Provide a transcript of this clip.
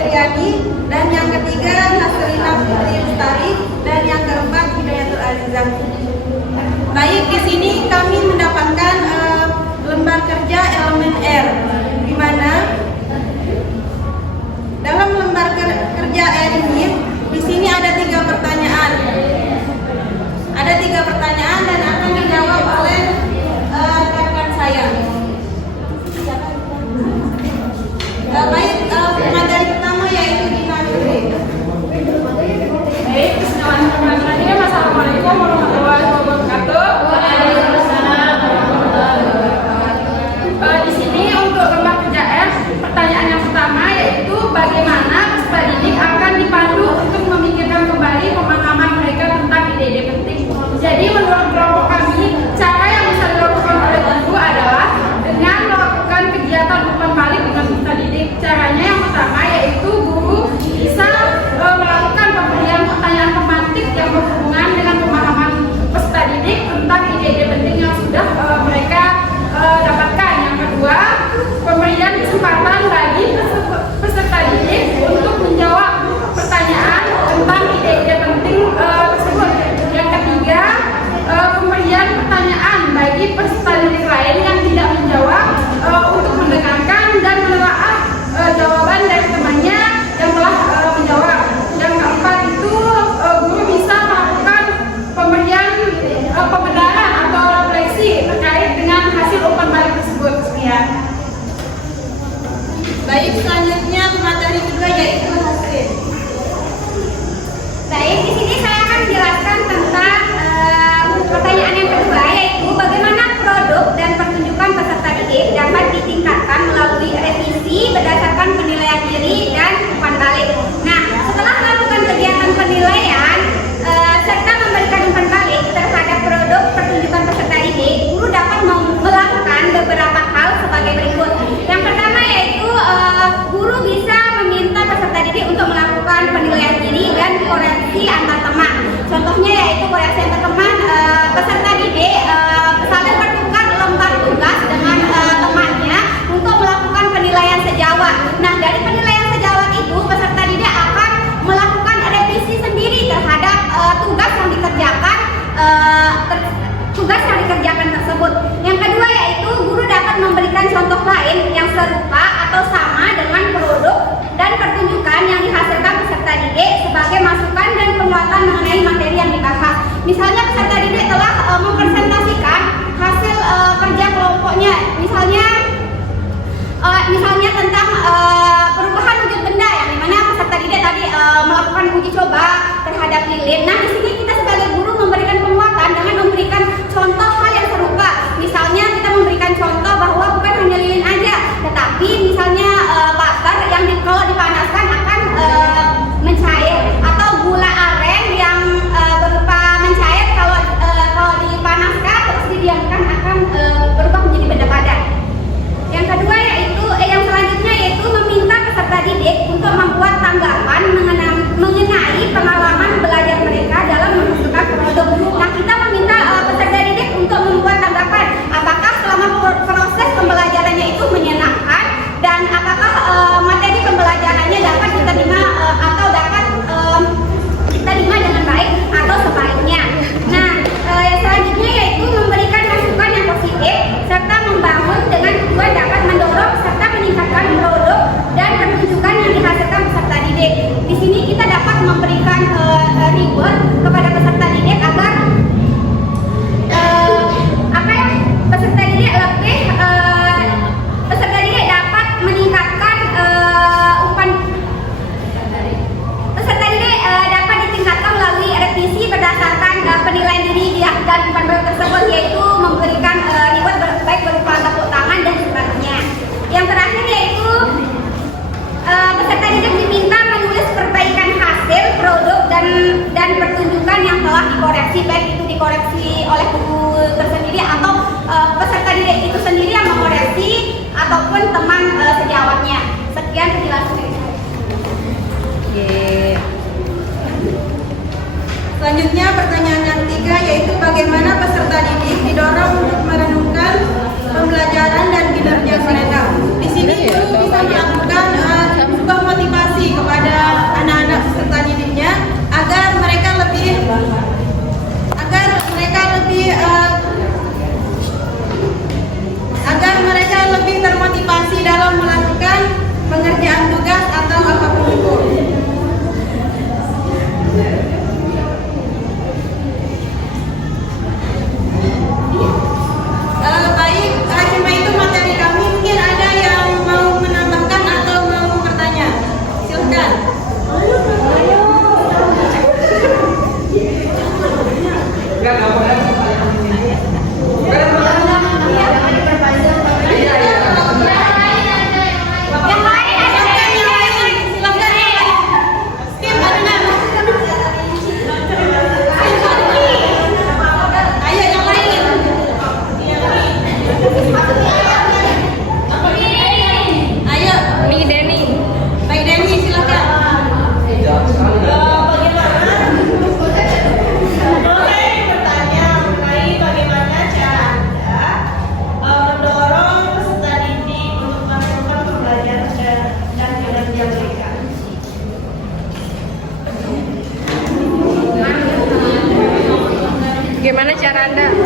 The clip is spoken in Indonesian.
Fitriani, dan yang ketiga Nasrina Putri Lestari, dan yang keempat Hidayatul Azizah. Baik, di sini kami mendapatkan lembar kerja elemen R, di mana dalam lembar kerja R ini, di sini ada 3 pertanyaan. Ada 3 pertanyaan dan akan dijawab oleh rekan saya. Baik, materi pertama yaitu dinamika. Baik, bismillahirrahmanirrahim. Assalamualaikum warahmatullahi wabarakatuh. Waalaikumsalam warahmatullahi wabarakatuh. Di sini untuk lembar kerja R, pertanyaan yang pertama yaitu bagaimana peserta didik akan dipandu untuk memikirkan kembali pemahaman mereka tentang ide-ide penting. Jadi menurut kelompok kami, cara yang bisa dilakukan oleh guru adalah dengan melakukan kegiatan umpan balik dengan peserta didik. Caranya yang pertama yaitu guru bisa melakukan pemberian pertanyaan pemantik yang berhubungan dengan pemahaman peserta didik tentang ide-ide penting yang sudah mereka dapatkan. Yang kedua, pemberian kesempatan bagi peserta didik untuk menjawab pertanyaan tentang ide-ide penting tersebut. Yang ketiga, pemberian pertanyaan bagi peserta didik lain yang tidak menjawab untuk mendengarkan dan menelaah jawaban dari temannya yang telah menjawab. Yang keempat itu guru bisa melakukan pemberian pembenaran atau refleksi terkait dengan hasil umpan balik tersebut. Sekian. Baik, selanjutnya materi kedua yaitu hasil. Baik, di sini saya akan menjelaskan tentang pertanyaan yang kedua, yaitu bagaimana produk dan pertunjukan peserta didik dapat ditingkatkan melalui revisi berdasarkan penilaian diri dan umpan balik. Nah, setelah melakukan kegiatan penilaian serta memberikan umpan balik terhadap produk pertunjukan peserta didik, guru dapat melakukan beberapa hal sebagai berikut. Yang pertama yaitu guru bisa meminta peserta didik untuk melakukan penilaian diri dan koreksi antar teman. Contohnya yaitu koreksi antar teman, peserta didik saling bertukar lembar tugas dengan temannya untuk melakukan penilaian sejawat. Nah, dari penilaian sejawat itu peserta didik akan melakukan revisi sendiri terhadap tugas yang dikerjakan tersebut. Yang kedua yaitu guru dapat memberikan contoh lain yang serupa atau sama dengan produk dan pertunjukan yang dihasilkan peserta didik sebagai masukan dan penguatan mengenai materi yang dibahas. Misalnya peserta didik telah mempresentasikan hasil kerja kelompoknya, misalnya tentang perubahan wujud benda yang dimana peserta didik tadi melakukan uji coba terhadap lilin. Nah, di sini kita sebagai guru memberikan penguatan dengan memberikan contoh hal yang serupa. Misalnya kita memberikan contoh bahwa bukan hanya lilin aja, tetapi misalnya butter yang kalau dipanaskan akan mencair, atau gula aren yang berupa mencair kalau dipanaskan terus didiamkan akan berubah menjadi benda padat. Yang kedua yaitu yang selanjutnya yaitu meminta peserta didik untuk membuat tanggapan mengenai pengalaman belajar mereka dalam menghasilkan produk. Nah, kita meminta peserta didik untuk membuat tanggapan apakah selama proses pembelajarannya itu menyenangkan dan apakah materi pembelajarannya dapat diterima atau dapat diterima dengan baik atau sebaliknya. Nah, selanjutnya yaitu memberikan masukan yang positif serta membangun dengan tujuan dapat mendorong serta meningkatkan produk dan pertunjukan yang dihasilkan peserta didik. Di sini kita dapat memberikan reward kepada peserta didik agar peserta didik dapat meningkatkan peserta didik dapat ditingkatkan melalui revisi berdasarkan penilaian diri dan umpan balik tersebut, yaitu memberikan reward baik berupa tepuk tangan dan sebagainya. Yang terakhir yaitu peserta didik diminta menulis perbaikan hasil produk dan pertunjukan yang telah dikoreksi, baik itu dikoreksi oleh guru tersendiri atau peserta didik itu sendiri yang mengoreksi ataupun teman sejawatnya. Sekian penjelasan dari saya. Selanjutnya pertanyaan yang ketiga yaitu bagaimana peserta didik didorong untuk merenungkan pembelajaran dan kinerja mereka. Di sini guru bisa melakukan sebuah motivasi Anda.